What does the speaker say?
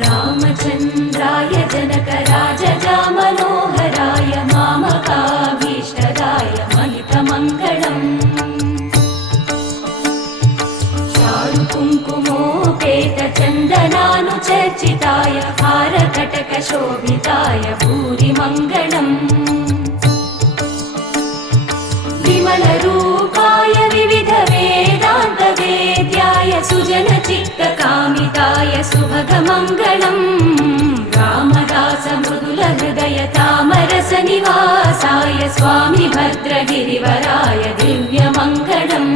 रामचन्द्राय जनकराजजामनोहराय मामकाभीष्टदाय महितमङ्गलम् चारुकुङ्कुमोपेतचन्दनानुचर्चिताय हारकटकशोभिताय भूरिमङ्गलम् विमलरूपाय विविधवेदान्तवेद्याय सुजनचित्तकामिताय सुभगमङ्गलम् रामदासमृदुलहृदय तामरसनिवासाय स्वामि भद्रगिरिवराय दिव्यमङ्गलम्